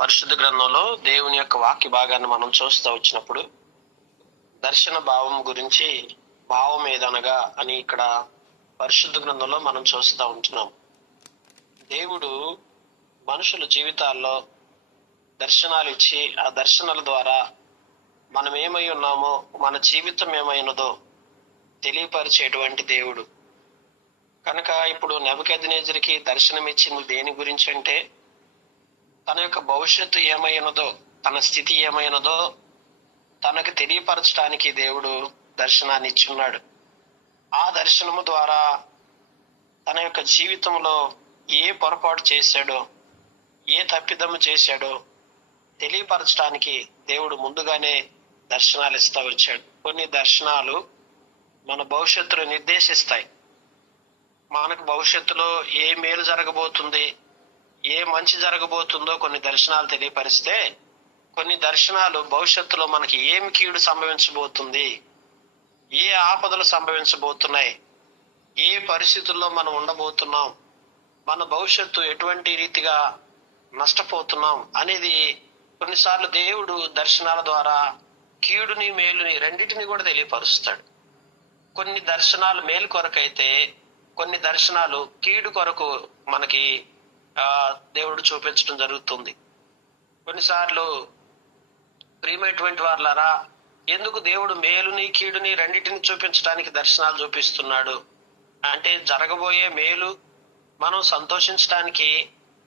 పరిశుద్ధ గ్రంథంలో దేవుని యొక్క వాక్య భాగాన్ని మనం చూస్తూ వచ్చినప్పుడు దర్శన భావం గురించి భావం ఏదనగా అని ఇక్కడ పరిశుద్ధ గ్రంథంలో మనం చూస్తూ ఉంటున్నాం. దేవుడు మనుషుల జీవితాల్లో దర్శనాలు ఇచ్చి ఆ దర్శనాల ద్వారా మనం ఏమై ఉన్నామో, మన జీవితం ఏమైనదో తెలియపరిచేటువంటి దేవుడు. కనుక ఇప్పుడు నెబుకద్నెజరుకి దర్శనం ఇచ్చింది దేని గురించి అంటే, తన యొక్క భవిష్యత్తు ఏమైనదో, తన స్థితి ఏమైనదో తనకు తెలియపరచడానికి దేవుడు దర్శనాన్ని ఇచ్చున్నాడు. ఆ దర్శనము ద్వారా తన యొక్క జీవితంలో ఏ పొరపాటు చేశాడో, ఏ తప్పిదము చేశాడో తెలియపరచడానికి దేవుడు ముందుగానే దర్శనాలు ఇస్తా వచ్చాడు. కొన్ని దర్శనాలు మన భవిష్యత్తును నిర్దేశిస్తాయి. మనకు భవిష్యత్తులో ఏ మేలు జరగబోతుంది, ఏ మంచి జరగబోతుందో కొన్ని దర్శనాలు తెలియపరిస్తే, కొన్ని దర్శనాలు భవిష్యత్తులో మనకి ఏమి కీడు సంభవించబోతుంది, ఏ ఆపదలు సంభవించబోతున్నాయి, ఏ పరిస్థితుల్లో మనం ఉండబోతున్నాం, మన భవిష్యత్తు ఎటువంటి రీతిగా నష్టపోతున్నాం అనేది కొన్నిసార్లు దేవుడు దర్శనాల ద్వారా కీడుని మేలుని రెండింటిని కూడా తెలియపరుస్తాడు. కొన్ని దర్శనాలు మేలు కొరకైతే, కొన్ని దర్శనాలు కీడు కొరకు మనకి దేవుడు చూపించడం జరుగుతుంది. కొన్నిసార్లు ప్రియమైనటువంటి వారులారా, ఎందుకు దేవుడు మేలుని కీడుని రెండింటిని చూపించడానికి దర్శనాలు చూపిస్తున్నాడు అంటే, జరగబోయే మేలు మనం సంతోషించడానికి,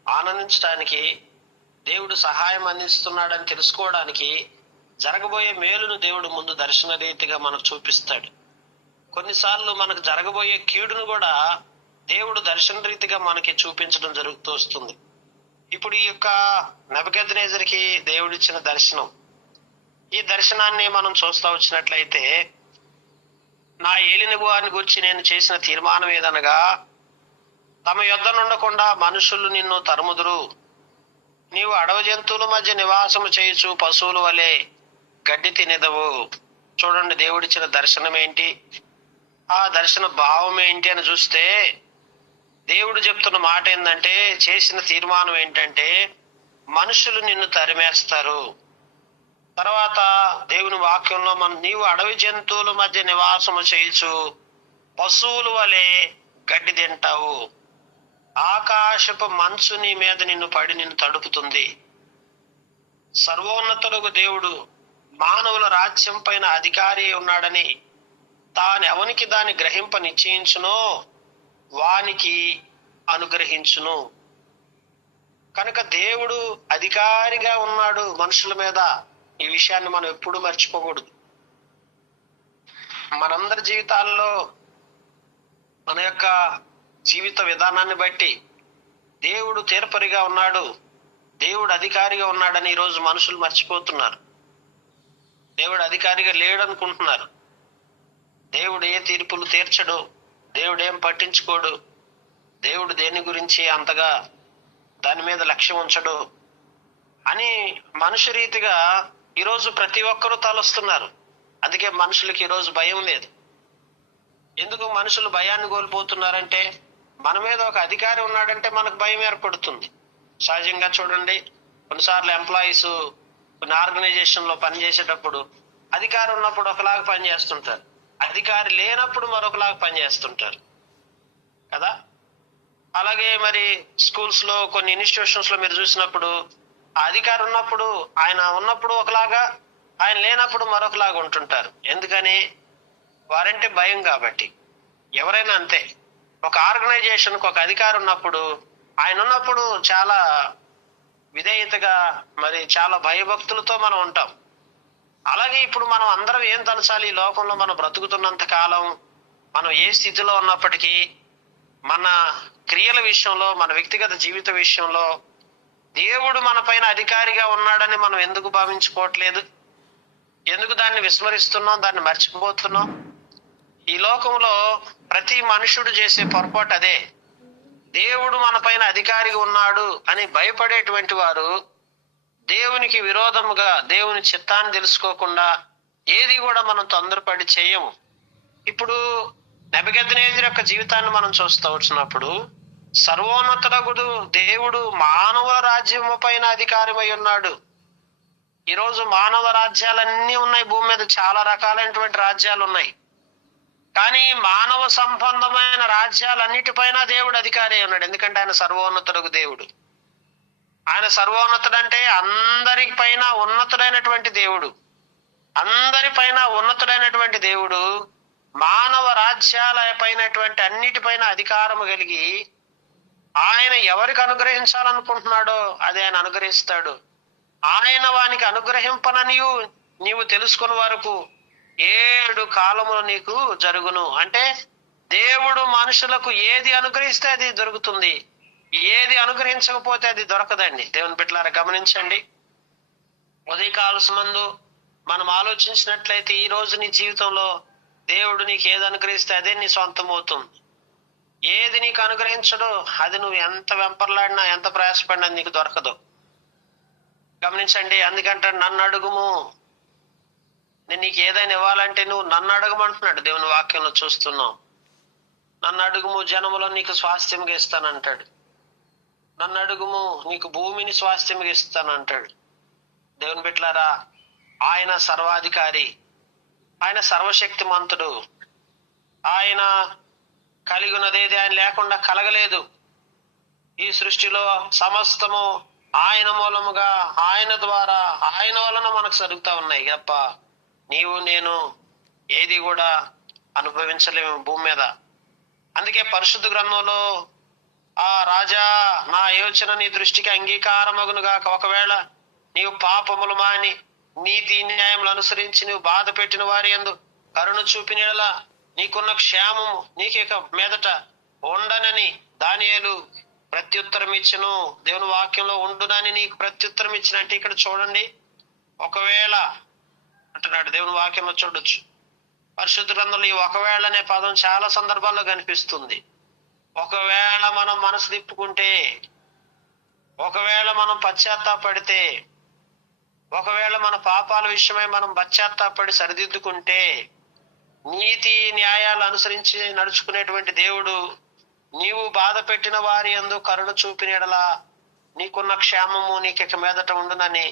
ఆనందించడానికి, దేవుడు సహాయం అందిస్తున్నాడని తెలుసుకోవడానికి జరగబోయే మేలును దేవుడు ముందు దర్శన రీతిగా మనకు చూపిస్తాడు. కొన్నిసార్లు మనకు జరగబోయే కీడును కూడా దేవుడు దర్శన రీతిగా మనకి చూపించడం జరుగుతూ వస్తుంది. ఇప్పుడు ఈ యొక్క నెబుకద్నెజరుకి దేవుడిచ్చిన దర్శనం, ఈ దర్శనాన్ని మనం చూస్తూ వచ్చినట్లయితే, నా ఏలిన వారిని గురించి నేను చేసిన తీర్మానం ఏదనగా, తమ యొద్ద నుండకుండా మనుషులు నిన్ను తరుముదురు, నీవు అడవి జంతువుల మధ్య నివాసము చేయుచు పశువుల వలె గడ్డి తినేదవు. చూడండి, దేవుడిచ్చిన దర్శనం ఏంటి, ఆ దర్శన భావం ఏంటి అని చూస్తే, దేవుడు చెప్తున్న మాట ఏంటంటే, చేసిన తీర్మానం ఏంటంటే, మనుషులు నిన్ను తరిమేస్తారు. తర్వాత దేవుని వాక్యంలో నీవు అడవి జంతువుల మధ్య నివాసము చేయుచు పశువుల వలె గడ్డి తింటావు, ఆకాశపు మంచు నీ మీద నిన్ను పడి నిన్ను తడుపుతుంది. సర్వోన్నతులకు దేవుడు మానవుల రాజ్యం పైన అధికారి ఉన్నాడని, తాను ఎవనికి దాన్ని గ్రహింప నిశ్చయించునో వానికి అనుగ్రహించును. కనుక దేవుడు అధికారిగా ఉన్నాడు మనుషుల మీద. ఈ విషయాన్ని మనం ఎప్పుడూ మర్చిపోకూడదు. మనందరి జీవితాల్లో మన యొక్క జీవిత విధానాన్ని బట్టి దేవుడు తీర్పరిగా ఉన్నాడు, దేవుడు అధికారిగా ఉన్నాడని ఈరోజు మనుషులు మర్చిపోతున్నారు. దేవుడు అధికారిగా లేడనుకుంటున్నారు. దేవుడు ఏ తీర్పులు తీర్చడు, దేవుడు ఏం పట్టించుకోడు, దేవుడు దేని గురించి అంతగా దాని మీద లక్ష్యం ఉంచడు అని మనుషు రీతిగా ఈరోజు ప్రతి ఒక్కరూ తలస్తున్నారు. అందుకే మనుషులకి ఈరోజు భయం లేదు. ఎందుకు మనుషులు భయాన్ని కోల్పోతున్నారంటే, మన మీద ఒక అధికారి ఉన్నాడంటే మనకు భయం ఏర్పడుతుంది. సహజంగా చూడండి, కొన్నిసార్లు ఎంప్లాయీస్ కొన్ని ఆర్గనైజేషన్ లో పనిచేసేటప్పుడు అధికారి ఉన్నప్పుడు ఒకలాగా పనిచేస్తుంటారు, అధికారి లేనప్పుడు మరొకలాగా పనిచేస్తుంటారు కదా. అలాగే మరి స్కూల్స్ లో, కొన్ని ఇన్స్టిట్యూషన్స్ లో మీరు చూసినప్పుడు, ఆ అధికారి ఉన్నప్పుడు, ఆయన ఉన్నప్పుడు ఒకలాగా, ఆయన లేనప్పుడు మరొకలాగా ఉంటుంటారు. ఎందుకని? వారంటే భయం కాబట్టి. ఎవరైనా అంతే. ఒక ఆర్గనైజేషన్ కు ఒక అధికారి ఉన్నప్పుడు, ఆయన ఉన్నప్పుడు చాలా విధేయతగా, మరి చాలా భయభక్తులతో మనం ఉంటాం. అలాగే ఇప్పుడు మనం అందరం ఏం తలచాలి, ఈ లోకంలో మనం బ్రతుకుతున్నంత కాలం మనం ఏ స్థితిలో ఉన్నప్పటికీ మన క్రియల విషయంలో, మన వ్యక్తిగత జీవిత విషయంలో దేవుడు మన పైన అధికారిగా ఉన్నాడని మనం ఎందుకు భావించుకోవట్లేదు? ఎందుకు దాన్ని విస్మరిస్తున్నాం, దాన్ని మర్చిపోతున్నాం? ఈ లోకంలో ప్రతి మనుషుడు చేసే పొరపాటు అదే. దేవుడు మన పైన అధికారిగా ఉన్నాడు అని భయపడేటువంటి వారు దేవునికి విరోధముగా, దేవుని చిత్తాన్ని తెలుసుకోకుండా ఏది కూడా మనం తొందరపడి చేయము. ఇప్పుడు నెబుకద్నెజరు యొక్క జీవితాన్ని మనం చూస్తూ వచ్చినప్పుడు, సర్వోన్నతుడగు దేవుడు మానవ రాజ్యము పైన అధికారమై ఉన్నాడు. ఈరోజు మానవ రాజ్యాలన్నీ ఉన్నాయి, భూమి మీద చాలా రకాలైనటువంటి రాజ్యాలు ఉన్నాయి. కానీ మానవ సంబంధమైన రాజ్యాలన్నిటిపైన దేవుడు అధికారి ఉన్నాడు. ఎందుకంటే ఆయన సర్వోన్నతుడగు దేవుడు. ఆయన సర్వోన్నతుడంటే అందరిపైన ఉన్నతుడైనటువంటి దేవుడు. అందరిపైన ఉన్నతుడైనటువంటి దేవుడు మానవ రాజ్యాల పైనటువంటి అన్నిటిపైన అధికారము కలిగి ఆయన ఎవరికి అనుగ్రహించాలనుకుంటున్నాడో అది ఆయన అనుగ్రహిస్తాడు. ఆయన వానికి అనుగ్రహింపననియు నీవు తెలుసుకున్న వరకు 7 కాలములు నీకు జరుగును. అంటే దేవుడు మనుషులకు ఏది అనుగ్రహిస్తే అది దొరుకుతుంది, ఏది అనుగ్రహించకపోతే అది దొరకదండి. దేవుని బిడ్డలారా గమనించండి. ఉదయకాల మందు మనం ఆలోచించినట్లయితే ఈ రోజు నీ జీవితంలో దేవుడు నీకు ఏది అనుగ్రహిస్తే అదే నీ సొంతం అవుతుంది. ఏది నీకు అనుగ్రహించడో అది నువ్వు ఎంత వెంపర్లాడినా ఎంత ప్రయాసపడినా నీకు దొరకదు. గమనించండి. అందుకంటే నన్ను అడుగుము, నేను నీకు ఏదైనా ఇవ్వాలంటే నువ్వు నన్ను అడగమంటున్నాడు. దేవుని వాక్యంలో చూస్తున్నాం. నన్ను అడుగుము, జనములో నీకు స్వాస్థ్యంగా ఇస్తానంటాడు. నన్ను అడుగుము, నీకు భూమిని స్వాస్థ్యంగా ఇస్తానంటాడు. దేవుని బిడ్డలారా, ఆయన సర్వాధికారి, ఆయన సర్వశక్తిమంతుడు. ఆయన కలిగి ఉన్నదేది ఆయన లేకుండా కలగలేదు. ఈ సృష్టిలో సమస్తము ఆయన మూలముగా, ఆయన ద్వారా, ఆయన వలన మనకు జరుగుతూ ఉన్నాయి తప్ప నీవు నేను ఏది కూడా అనుభవించలేము భూమి మీద. అందుకే పరిశుద్ధ గ్రంథంలో ఆ రాజా, నా యోచన నీ దృష్టికి అంగీకారమగునుగాక. ఒకవేళ నీవు పాపములు మాని నీతి న్యాయములు అనుసరించి నువ్వు బాధ పెట్టిన వారి యందు కరుణ చూపిన యెడల నీకున్న క్షేమము నీకిక మీదట ఉండనని దానియేలు ప్రత్యుత్తరం ఇచ్చును. దేవుని వాక్యంలో ఉండునని నీకు ప్రత్యుత్తరం ఇచ్చిన. అంటే ఇక్కడ చూడండి, ఒకవేళ అంటున్నాడు. దేవుని వాక్యంలో చూడొచ్చు. పరిశుద్ధ గ్రంథంలో ఈ ఒకవేళ అనే పదం చాలా సందర్భాల్లో కనిపిస్తుంది. ఒకవేళ మనం మనసు తిప్పుకుంటే, ఒకవేళ మనం పశ్చాత్తాపడితే, ఒకవేళ మన పాపాల విషయమై మనం పశ్చాత్తాపడి సరిదిద్దుకుంటే, నీతి న్యాయాలు అనుసరించి నడుచుకునేటువంటి దేవుడు నీవు బాధ పెట్టిన వారి యందు కరుణ చూపిన యెడల నీకున్న క్షేమము నీకిక మీదట ఉండునని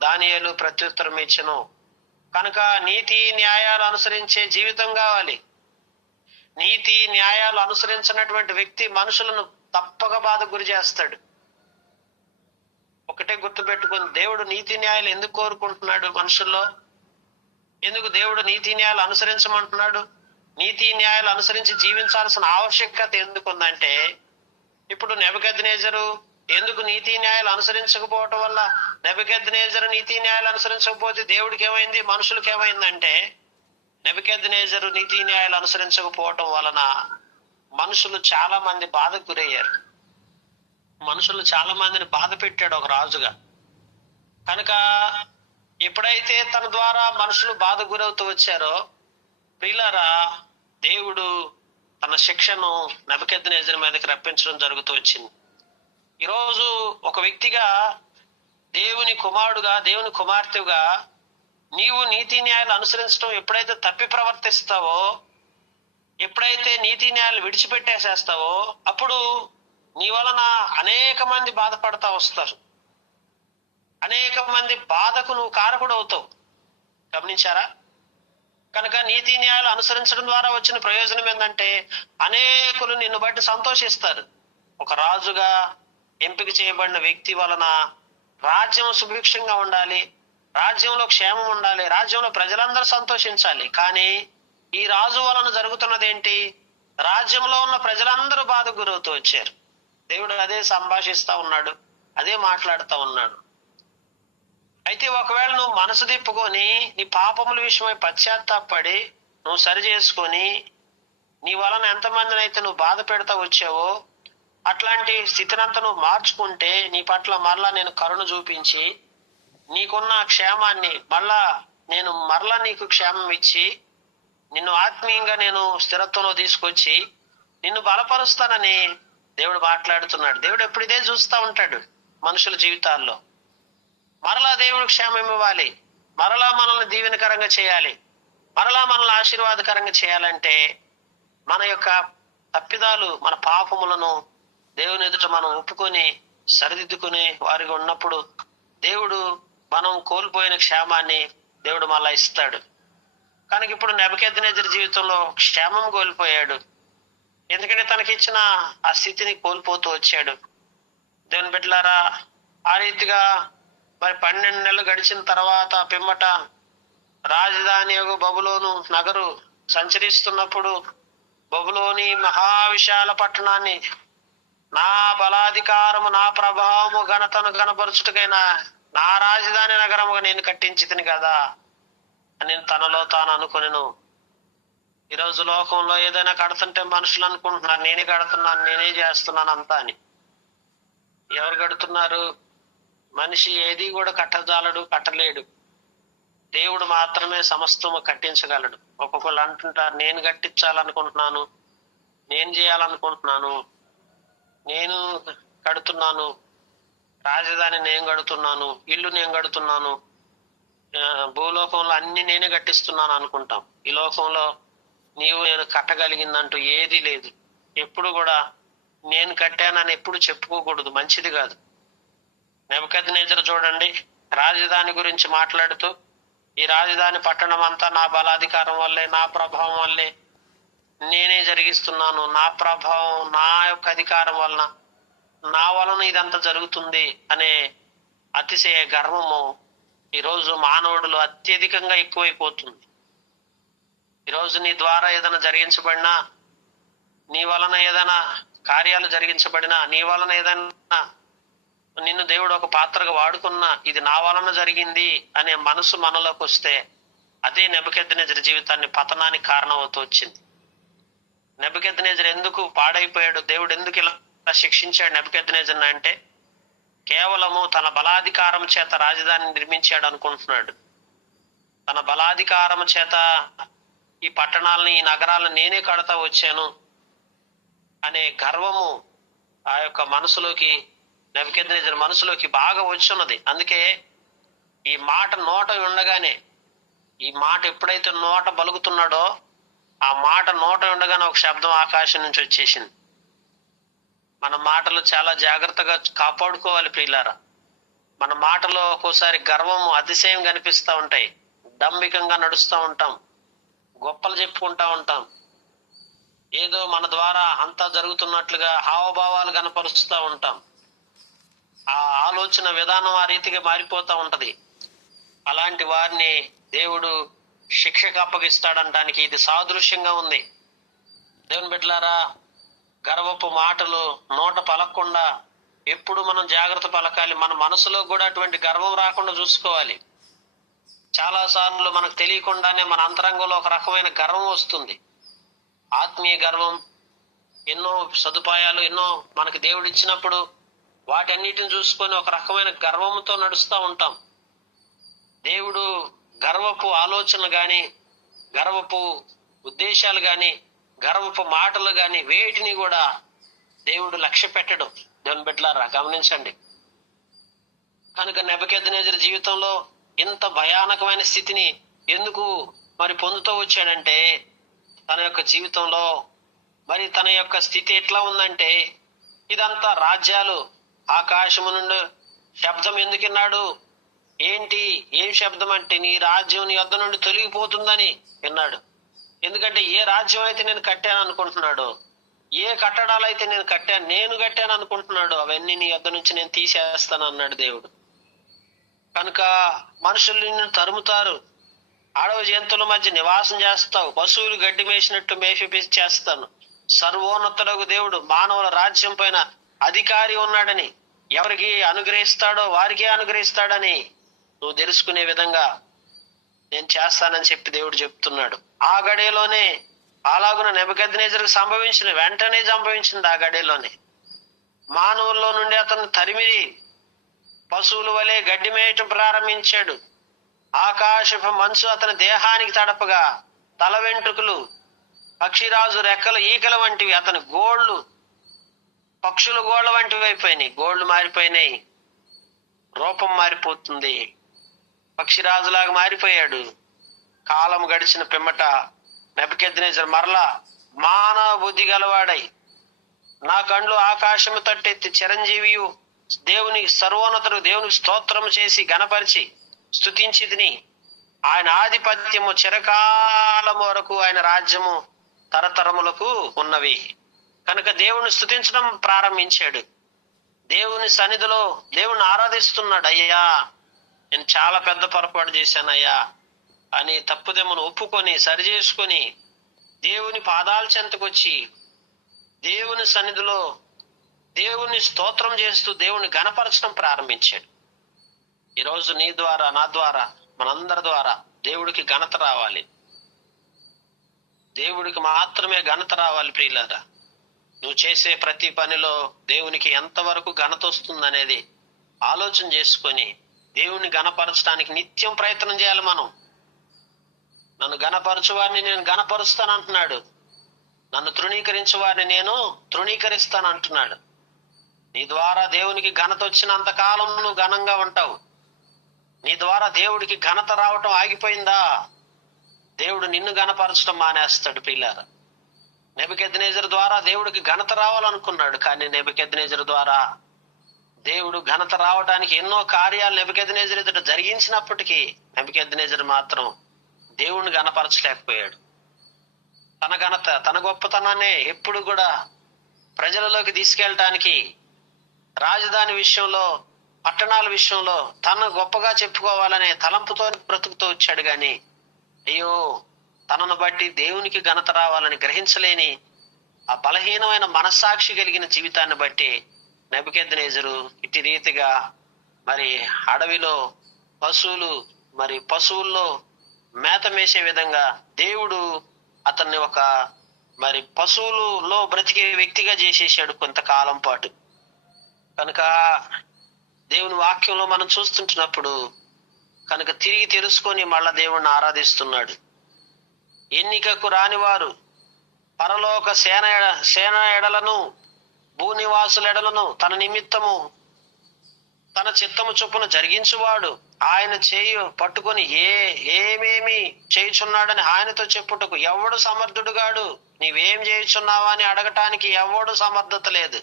దానియేలు ప్రత్యుత్తరం ఇచ్చెను. కనుక నీతి న్యాయాలు అనుసరించే జీవితం కావాలి. నీతి న్యాయాలు అనుసరించినటువంటి వ్యక్తి మనుషులను తప్పక బాధకు గురి చేస్తాడు. ఒకటే గుర్తుపెట్టుకుని, దేవుడు నీతి న్యాయాలు ఎందుకు కోరుకుంటున్నాడు మనుషుల్లో? ఎందుకు దేవుడు నీతి న్యాయాలు అనుసరించమంటున్నాడు? నీతి న్యాయాలు అనుసరించి జీవించాల్సిన ఆవశ్యకత ఎందుకుందంటే, ఇప్పుడు నెబుకద్నెజరు ఎందుకు నీతి న్యాయాలు అనుసరించకపోవటం వల్ల, నెబుకద్నెజరు నీతి న్యాయాలు అనుసరించకపోతే దేవుడికి ఏమైంది, మనుషులకి ఏమైందంటే, నెబుకద్నెజరు నీతి న్యాయాలు అనుసరించకపోవటం వలన మనుషులు చాలా మంది బాధకు గురయ్యారు. మనుషులు చాలా మందిని బాధ పెట్టాడు ఒక రాజుగా. కనుక ఎప్పుడైతే తన ద్వారా మనుషులు బాధ గురవుతూ వచ్చారో, ప్రియులారా, దేవుడు తన శిక్షను నెబుకద్నెజరు మీదకి రప్పించడం జరుగుతూ వచ్చింది. ఈరోజు ఒక వ్యక్తిగా, దేవుని కుమారుడుగా, దేవుని కుమార్తెగా నీవు నీతి న్యాయాలు అనుసరించడం ఎప్పుడైతే తప్పి ప్రవర్తిస్తావో, ఎప్పుడైతే నీతి న్యాయాలు విడిచిపెట్టేసేస్తావో, అప్పుడు నీ వలన అనేక మంది బాధపడతా వస్తారు. అనేక మంది బాధకు నువ్వు కారకుడు అవుతావు. గమనించారా? కనుక నీతి న్యాయాలు అనుసరించడం ద్వారా వచ్చిన ప్రయోజనం ఏంటంటే, అనేకులు నిన్ను బట్టి సంతోషిస్తారు. ఒక రాజుగా ఎంపిక చేయబడిన వ్యక్తి వలన రాజ్యం సుభిక్షంగా ఉండాలి, రాజ్యంలో క్షేమం ఉండాలి, రాజ్యంలో ప్రజలందరూ సంతోషించాలి. కానీ ఈ రాజు వలన జరుగుతున్నది ఏంటి? రాజ్యంలో ఉన్న ప్రజలందరూ బాధకు గురవుతూ వచ్చారు. దేవుడు అదే సంభాషిస్తా ఉన్నాడు, అదే మాట్లాడుతూ ఉన్నాడు. అయితే ఒకవేళ నువ్వు మనసు తిప్పుకొని నీ పాపముల విషయమై పశ్చాత్తాపడి నువ్వు సరి చేసుకొని నీ వలన ఎంతమందిని అయితే నువ్వు బాధ పెడతా వచ్చావో అట్లాంటి స్థితినంతా నువ్వు మార్చుకుంటే, నీ పట్ల మరలా నేను కరుణ చూపించి నీకున్న క్షేమాన్ని మరలా నీకు క్షేమం ఇచ్చి నిన్ను ఆత్మీయంగా నేను స్థిరత్వంలో తీసుకొచ్చి నిన్ను బలపరుస్తానని దేవుడు మాట్లాడుతున్నాడు. దేవుడు ఎప్పుడు ఇదే చూస్తూ ఉంటాడు మనుషుల జీవితాల్లో. మరలా దేవుడు క్షేమం ఇవ్వాలి, మరలా మనల్ని దీవెనకరంగా చేయాలి, మరలా మనల్ని ఆశీర్వాదకరంగా చేయాలంటే మన యొక్క తప్పిదాలు, మన పాపములను దేవుని ఎదుట మనం ఒప్పుకొని సరిదిద్దుకుని వారిగా ఉన్నప్పుడు దేవుడు మనం కోల్పోయిన క్షేమాన్ని దేవుడు మళ్ళా ఇస్తాడు. కనుక ఇప్పుడు నెబుకద్నెజరు జీవితంలో క్షేమం కోల్పోయాడు. ఎందుకంటే తనకిచ్చిన ఆ స్థితిని కోల్పోతూ వచ్చాడు. దేవుని బిడ్డలారా, ఆ రీతిగా మరి 12 నెలలు గడిచిన తర్వాత పిమ్మట రాజధాని బబులోను నగరు సంచరిస్తున్నప్పుడు బబులోని మహావిశాల పట్టణాన్ని నా బలాధికారము, నా ప్రభావము, ఘనతను గణపరచుటకైనా నా రాజధాని నగరముగా నేను కట్టించితిని కదా అని తనలో తాను అనుకొనెను. ఈరోజు లోకంలో ఏదైనా కడుతుంటే మనుషులు అనుకుంటున్నారు నేనే కడుతున్నాను, నేనే చేస్తున్నాను అంతా అని. ఎవరు కడుతున్నారు? మనిషి ఏది కూడా కట్టజాలడు, కట్టలేడు. దేవుడు మాత్రమే సమస్తము కట్టించగలడు. ఒక్కొక్కళ్ళు అంటుంటారు నేను కట్టించాలనుకుంటున్నాను, నేను చేయాలనుకుంటున్నాను, నేను కడుతున్నాను, రాజధాని నేను కడుతున్నాను, ఇల్లు నేను కడుతున్నాను, భూలోకంలో అన్ని నేనే కట్టిస్తున్నాను అనుకుంటాం. ఈ లోకంలో నీవు నేను కట్టగలిగిందంటూ ఏదీ లేదు. ఎప్పుడు కూడా నేను కట్టానని ఎప్పుడు చెప్పుకోకూడదు, మంచిది కాదు. నెబుకద్నెజరు చూడండి, రాజధాని గురించి మాట్లాడుతూ ఈ రాజధాని పట్టణం అంతా నా బలాధికారం వల్లే, నా ప్రభావం వల్లే నేనే జరిగిస్తున్నాను, నా ప్రభావం, నా యొక్క అధికారం వలన, నా వలన ఇదంతా జరుగుతుంది అనే అతిశయ గర్వము ఈరోజు మానవుడిలో అత్యధికంగా ఎక్కువైపోతుంది. ఈరోజు నీ ద్వారా ఏదైనా జరిగించబడినా, నీ వలన ఏదైనా కార్యాలు జరిగించబడినా, నీ వలన ఏదైనా నిన్ను దేవుడు ఒక పాత్రగా వాడుకున్నా ఇది నా వలన జరిగింది అనే మనసు మనలోకి వస్తే అదే నెబుకద్నెజరు జీవితాన్ని పతనానికి కారణం అవుతూ వచ్చింది. నెబుకద్నెజరు ఎందుకు పాడైపోయాడు, దేవుడు ఎందుకు ఇలా శిక్షించాడు నెబుకద్నెజరుని అంటే కేవలము తన బలాధికారం చేత రాజధానిని నిర్మించాడు అనుకుంటున్నాడు. తన బలాధికారం చేత ఈ పట్టణాలని, ఈ నగరాలను నేనే కడతా వచ్చాను అనే గర్వము ఆ యొక్క మనసులోకి, నెబుకద్నెజరు మనసులోకి బాగా వచ్చున్నది. అందుకే ఈ మాట నోట ఉండగానే, ఈ మాట ఎప్పుడైతే నోట బలుగుతున్నాడో ఆ మాట నోట ఉండగానే ఒక శబ్దం ఆకాశం నుంచి వచ్చేసింది. మన మాటలు చాలా జాగ్రత్తగా కాపాడుకోవాలి ప్రియులారా. మన మాటలో ఒక్కోసారి గర్వము, అతిశయం కనిపిస్తూ ఉంటాయి. డంబికంగా నడుస్తూ ఉంటాం, గొప్పలు చెప్పుకుంటా ఉంటాం, ఏదో మన ద్వారా అంతా జరుగుతున్నట్లుగా హావభావాలు కనపరుస్తూ ఉంటాం. ఆ ఆలోచన విధానం ఆ రీతిగా మారిపోతూ ఉంటది. అలాంటి వారిని దేవుడు శిక్షకు అప్పగిస్తాడంటానికి ఇది సాదృశ్యంగా ఉంది. దేవుని బిడ్డలారా, గర్వపు మాటలు నోట పలకకుండా ఎప్పుడు మనం జాగ్రత్త పలకాలి. మన మనసులో కూడా అటువంటి గర్వం రాకుండా చూసుకోవాలి. చాలా సార్లు మనకు తెలియకుండానే మన అంతరంగంలో ఒక రకమైన గర్వం వస్తుంది. ఆత్మీయ గర్వం. ఎన్నో సదుపాయాలు ఎన్నో మనకి దేవుడు ఇచ్చినప్పుడు వాటన్నిటిని చూసుకొని ఒక రకమైన గర్వంతో నడుస్తూ ఉంటాం. దేవుడు గర్వపు ఆలోచనలు గాని, గర్వపు ఉద్దేశాలు గాని, గర్వపు మాటలు గాని వేటిని కూడా దేవుడు లక్ష్య పెట్టడం. దేవుని బిడ్డలారా గమనించండి. కనుక నెబుకద్నెజరు జీవితంలో ఇంత భయానకమైన స్థితిని ఎందుకు మరి పొందుతూ వచ్చాడంటే తన యొక్క జీవితంలో మరి తన యొక్క స్థితి ఎట్లా ఉందంటే ఇదంతా రాజ్యాలు, ఆకాశము నుండి శబ్దం ఎందుకు విన్నాడు? ఏంటి, ఏం శబ్దం అంటే నీ రాజ్యం నీ యొద్ద నుండి తొలగిపోతుందని విన్నాడు. ఎందుకంటే ఏ రాజ్యం అయితే నేను కట్టాను అనుకుంటున్నాడు, ఏ కట్టడాలు అయితే నేను కట్టాను అనుకుంటున్నాడు, అవన్నీ నీ యొద్ద నుంచి నేను తీసేస్తాను అన్నాడు దేవుడు. కనుక మనుషులు నిన్ను తరుముతారు, అడవి జంతువుల మధ్య నివాసం చేస్తావు, పశువులు గడ్డి మేసినట్టు చేస్తాను. సర్వోన్నతులకు దేవుడు మానవుల రాజ్యం పైన అధికారి ఉన్నాడని, ఎవరికి అనుగ్రహిస్తాడో వారికే అనుగ్రహిస్తాడని నువ్వు తెలుసుకునే విధంగా నేను చేస్తానని చెప్పి దేవుడు చెప్తున్నాడు. ఆ గడియలోనే అలాగున నెబుకద్నెజరుకు వెంటనే సంభవించింది. ఆ గడియలోనే మానవుల్లో నుండి అతను తరిమిరి పశువుల వలె గడ్డి మేయటం ప్రారంభించాడు. ఆకాశపు మంచు అతని దేహానికి తడపగా తల వెంట్రుకలు పక్షిరాజు రెక్కల ఈకల వంటివి, అతని గోళ్లు పక్షుల గోళ్ల వంటివి అయిపోయినాయి. గోళ్లు మారిపోయినాయి, రూపం మారిపోతుంది, పక్షిరాజులాగా మారిపోయాడు. కాలం గడిచిన పిమ్మట నెబుకద్నెజరు మరలా మానవ బుద్ధి గలవాడై నా కండ్లు ఆకాశము తట్టెత్తి చిరంజీవియు దేవుని సర్వోన్నతుడు దేవునికి స్తోత్రము చేసి గణపరిచి స్తుతించితిని. ఆయన ఆధిపత్యము చిరకాలము వరకు, ఆయన రాజ్యము తరతరములకు ఉన్నవి. కనుక దేవుని స్తుతించడం ప్రారంభించాడు. దేవుని సన్నిధిలో దేవుని ఆరాధిస్తున్నాడు. అయ్యా, నేను చాలా పెద్ద పొరపాటు చేశానయ్యా అని తప్పుదెమ్మను ఒప్పుకొని సరిచేసుకొని దేవుని పాదాల చెంతకొచ్చి దేవుని సన్నిధిలో దేవుని స్తోత్రం చేస్తూ దేవుని గణపరచడం ప్రారంభించాడు. ఈరోజు నీ ద్వారా, నా ద్వారా, మనందరి ద్వారా దేవుడికి ఘనత రావాలి. దేవుడికి మాత్రమే ఘనత రావాలి. ప్రియులారా, నువ్వు చేసే ప్రతి పనిలో దేవునికి ఎంతవరకు ఘనత వస్తుందనేది ఆలోచన చేసుకొని దేవుని గణపరచడానికి నిత్యం ప్రయత్నం చేయాలి. మనం నన్ను గణపరచు వారిని నేను గణపరుస్తాను అంటున్నాడు. నన్ను తృణీకరించు వారిని నేను తృణీకరిస్తాను అంటున్నాడు. నీ ద్వారా దేవునికి ఘనత వచ్చినంత కాలం నువ్వు ఘనంగా ఉంటావు. నీ ద్వారా దేవుడికి ఘనత రావటం ఆగిపోయిందా, దేవుడు నిన్ను ఘనపరచడం మానేస్తాడు. పిల్లారా, నెబుకద్నెజరు ద్వారా దేవుడికి ఘనత రావాలనుకున్నాడు. కానీ నెబుకద్నెజరు ద్వారా దేవుడు ఘనత రావడానికి ఎన్నో కార్యాలు నెబుకద్నెజరు ఎదుట జరిగించినప్పటికీ నెబుకద్నెజరు మాత్రం దేవుణ్ణి ఘనపరచలేకపోయాడు. తన ఘనత, తన గొప్పతనాన్ని ఎప్పుడు కూడా ప్రజలలోకి తీసుకెళ్ళటానికి, రాజధాని విషయంలో, పట్టణాల విషయంలో తను గొప్పగా చెప్పుకోవాలనే తలంపుతో బ్రతుకుతూ వచ్చాడు. గాని అయ్యో, తనను బట్టి దేవునికి ఘనత రావాలని గ్రహించలేని ఆ బలహీనమైన మనస్సాక్షి కలిగిన జీవితాన్ని బట్టి నెబుకద్నెజరు ఇట్టి రీతిగా మరి అడవిలో పశువుల్లో మేత మేసే విధంగా దేవుడు అతన్ని ఒక మరి పశువులలో బ్రతికే వ్యక్తిగా చేసేసాడు కొంతకాలం పాటు. కనుక దేవుని వాక్యంలో మనం చూస్తుంటున్నప్పుడు కనుక తిరిగి తెలుసుకొని మళ్ళా దేవుణ్ణి ఆరాధిస్తున్నాడు. ఎన్నికకు రానివారు పరలోక సేన ఎడలను భూనివాసుల ఎడలను తన నిమిత్తము తన చిత్తము చొప్పున జరిగించువాడు ఆయన చేయు పట్టుకొని ఏమేమి చేయుచున్నాడని ఆయనతో చెప్పుటకు ఎవడు సమర్థుడుగాడు. నీవేం చేయుచున్నావా అని అడగటానికి ఎవడు సమర్థత లేదు.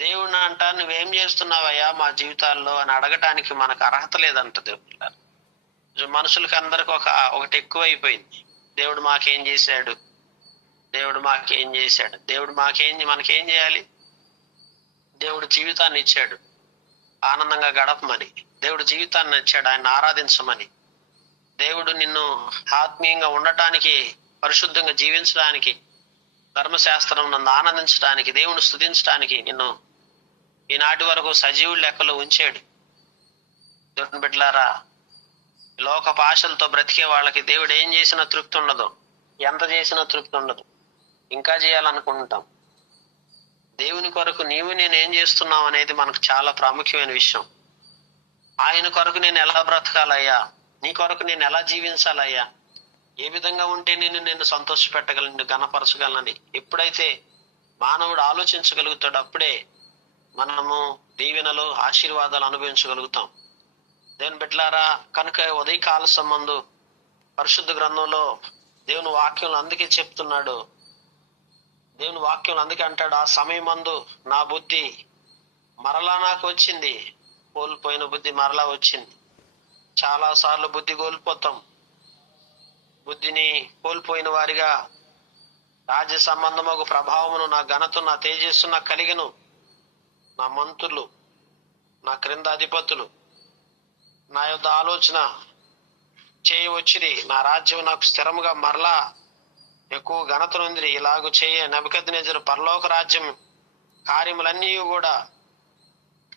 దేవుడిని అంట, నువ్వేం చేస్తున్నావయ్యా మా జీవితాల్లో అని అడగటానికి మనకు అర్హత లేదంట. దేవుడు మనుషులకి అందరికి ఒకటి ఎక్కువ అయిపోయింది. దేవుడు మాకేం చేశాడు, దేవుడు మనకేం చేయాలి. దేవుడు జీవితాన్ని ఇచ్చాడు ఆనందంగా గడపమని, దేవుడు జీవితాన్ని ఇచ్చాడు ఆయన ఆరాధించమని, దేవుడు నిన్ను ఆత్మీయంగా ఉండటానికి, పరిశుద్ధంగా జీవించడానికి, ధర్మశాస్త్రం నన్ను ఆనందించడానికి, దేవుని స్తుతించడానికి నిన్ను ఈనాటి వరకు సజీవుడి లెక్కలో ఉంచాడు. దేవుని బిడ్డలారా, లోక ఆశలతో బ్రతికే వాళ్ళకి దేవుడు ఏం చేసినా తృప్తి ఉండదు, ఎంత చేసినా తృప్తి ఉండదు, ఇంకా చేయాలనుకుంటాం. దేవుని కొరకు నేనేం చేస్తున్నావు అనేది మనకు చాలా ప్రాముఖ్యమైన విషయం. ఆయన కొరకు నేను ఎలా బ్రతకాలయ్యా, నీ కొరకు నేను ఎలా జీవించాలయ్యా, ఏ విధంగా ఉంటే నేను సంతోష పెట్టగలను, నిన్ను ఘనపరచగలనని ఎప్పుడైతే మానవుడు ఆలోచించగలుగుతాడు, అప్పుడే మనము దీవెనలు, ఆశీర్వాదాలు అనుభవించగలుగుతాం. దేవుని బిడ్డలారా, కనుక ఉదయకాల సంబంధు పరిశుద్ధ గ్రంథంలో దేవుని వాక్యంలో అందుకే చెప్తున్నాడు. దేవుని వాక్యం అందుకే అంటాడు, ఆ సమయమందు నా బుద్ధి మరలా నాకు వచ్చింది, కోల్పోయిన బుద్ధి మరలా వచ్చింది. చాలా సార్లు బుద్ధి కోల్పోతాం. బుద్ధిని కోల్పోయిన వారిగా రాజ్య సంబంధము ప్రభావమును, నా ఘనత, నా తేజస్సు నాకు కలిగను. నా మంత్రులు, నా క్రింద అధిపతులు నా యొద్ద ఆలోచన చేయవచ్చిరి, నా రాజ్యం నాకు స్థిరముగా మరలా ఎక్కువ ఘనత ఉంది. ఇలాగూ నెబుకద్నెజరు పరలోక రాజ్యం కార్యములన్నీ కూడా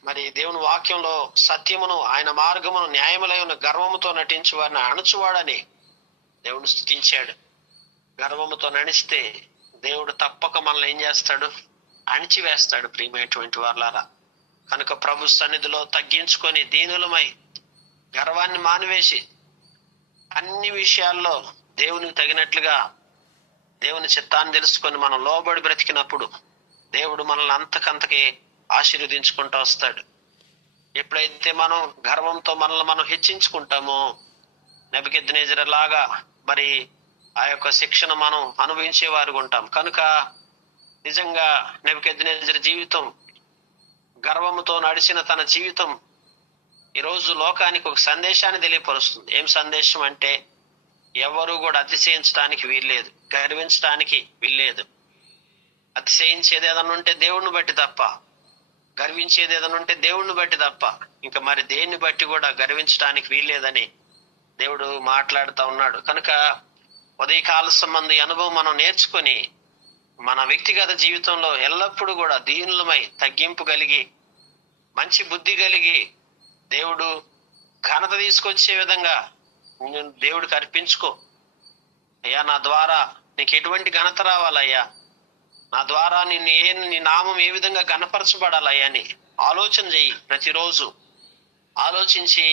మరి దేవుని వాక్యంలో సత్యమును, ఆయన మార్గమును, న్యాయములై ఉన్న గర్వముతో నటించి వారిని అణుచువాడని దేవుడు స్తుతించాడు. గర్వముతో నడిస్తే దేవుడు తప్పక మనల్ని ఏం చేస్తాడు, అణిచివేస్తాడు. ప్రియమైనటువంటి వాళ్ళారా, కనుక ప్రభు సన్నిధిలో తగ్గించుకొని దీనులమై గర్వాన్ని మానివేసి అన్ని విషయాల్లో దేవునికి తగినట్లుగా దేవుని చిత్తాన్ని తెలుసుకొని మనం లోబడి బ్రతికినప్పుడు దేవుడు మనల్ని అంతకంతకి ఆశీర్వదించుకుంటూ వస్తాడు. ఎప్పుడైతే మనం గర్వంతో మనల్ని మనం హెచ్చించుకుంటామో నెబుకద్నెజరు లాగా మరి ఆ యొక్క శిక్షను మనం అనుభవించే వారుగా ఉంటాం. కనుక నిజంగా నెబుకద్నెజరు జీవితం, గర్వముతో నడిచిన తన జీవితం ఈరోజు లోకానికి ఒక సందేశాన్ని తెలియపరుస్తుంది. ఏం సందేశం అంటే, ఎవరు కూడా అతిశయించడానికి వీల్లేదు, గర్వించడానికి వీల్లేదు. అతిశయించేది ఏదన్నా ఉంటే దేవుణ్ణి బట్టి తప్ప, గర్వించేది ఏదన్నా ఉంటే దేవుణ్ణి బట్టి తప్ప, ఇంకా మరి దేన్ని బట్టి కూడా గర్వించడానికి వీల్లేదని దేవుడు మాట్లాడుతూ ఉన్నాడు. కనుక ఉదయకాల సంబంధి అనుభవం మనం నేర్చుకొని మన వ్యక్తిగత జీవితంలో ఎల్లప్పుడూ కూడా దీనులమై, తగ్గింపు కలిగి, మంచి బుద్ధి కలిగి, దేవుడు ఘనత తీసుకొచ్చే విధంగా దేవుడికి అర్పించుకో. అయ్యా, నా ద్వారా నీకు ఎటువంటి ఘనత రావాలయ్యా, నా ద్వారా నీ నామం ఏ విధంగా ఘనపరచబడాలయ్యా అని ఆలోచన చెయ్యి. ప్రతిరోజు ఆలోచించి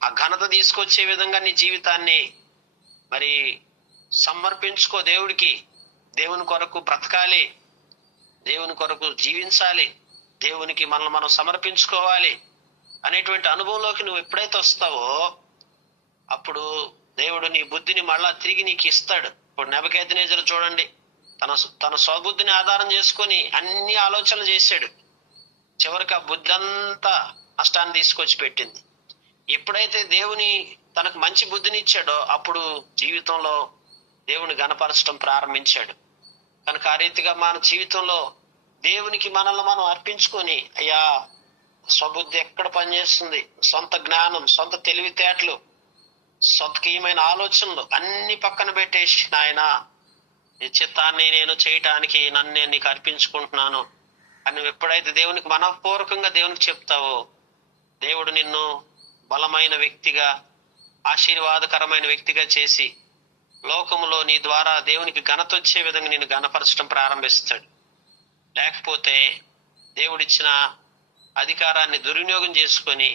ఆ ఘనత తీసుకొచ్చే విధంగా నీ జీవితాన్ని మరి సమర్పించుకో దేవుడికి. దేవుని కొరకు బ్రతకాలి, దేవుని కొరకు జీవించాలి, దేవునికి మనల్ని మనం సమర్పించుకోవాలి అనేటువంటి అనుభవంలోకి నువ్వు ఎప్పుడైతే వస్తావో అప్పుడు దేవుడు నీ బుద్ధిని మళ్ళా తిరిగి నీకు ఇస్తాడు. ఇప్పుడు నెబుకద్నెజరు చూడండి, తన స్వబుద్ధిని ఆధారం చేసుకొని అన్ని ఆలోచనలు చేశాడు. చివరికి ఆ బుద్ధి అంతా నష్టాన్ని తీసుకొచ్చి పెట్టింది. ఎప్పుడైతే దేవుని తనకు మంచి బుద్ధిని ఇచ్చాడో అప్పుడు జీవితంలో దేవుని గణపరచడం ప్రారంభించాడు. కనుక ఆ రీతిగా మన జీవితంలో దేవునికి మనల్ని మనం అర్పించుకొని, అయ్యా స్వబుద్ధి ఎక్కడ పనిచేస్తుంది, సొంత జ్ఞానం, సొంత తెలివితేటలు, సొంతకీయమైన ఆలోచనలు అన్ని పక్కన పెట్టేసి, నాయన నీ చిత్తాన్ని నేను చేయటానికి నన్ను నేను నీకు అర్పించుకుంటున్నాను అని ఎప్పుడైతే దేవునికి మనపూర్వకంగా దేవునికి చెప్తావో, దేవుడు నిన్ను బలమైన వ్యక్తిగా, ఆశీర్వాదకరమైన వ్యక్తిగా చేసి లోకములో నీ ద్వారా దేవునికి ఘనత వచ్చే విధంగా నిన్ను ఘనపరచడం ప్రారంభిస్తాడు. లేకపోతే దేవుడిచ్చిన అధికారాన్ని దుర్వినియోగం చేసుకొని,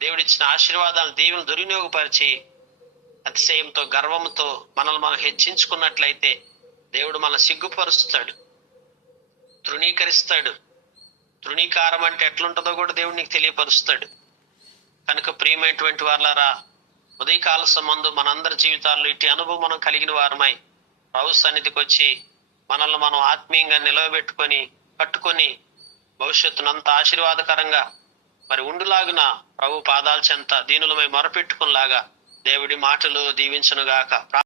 దేవుడిచ్చిన ఆశీర్వాదాలను దేవుని దుర్వినియోగపరిచి అతిశయంతో, గర్వంతో మనల్ని మనం హెచ్చించుకున్నట్లయితే దేవుడు మనల్ని సిగ్గుపరుస్తాడు, తృణీకరిస్తాడు. తృణీకారం అంటే ఎట్లుంటుందో కూడా దేవుడు నీకు తెలియపరుస్తాడు. కనుక ప్రియమైనటువంటి వారలారా, ఉదయకాల సంబంధు మనందరి జీవితాల్లో ఇటు అనుభవం మనం కలిగిన వారమై ప్రభు సన్నిధికి వచ్చి మనల్ని మనం ఆత్మీయంగా నిలవబెట్టుకొని, కట్టుకొని భవిష్యత్తునంత ఆశీర్వాదకరంగా మరి ఉండులాగున ప్రభు పాదాల చెంత దీనులమై మొరపెట్టుకునిలాగా దేవుడి మాటలు దీవించునుగాక.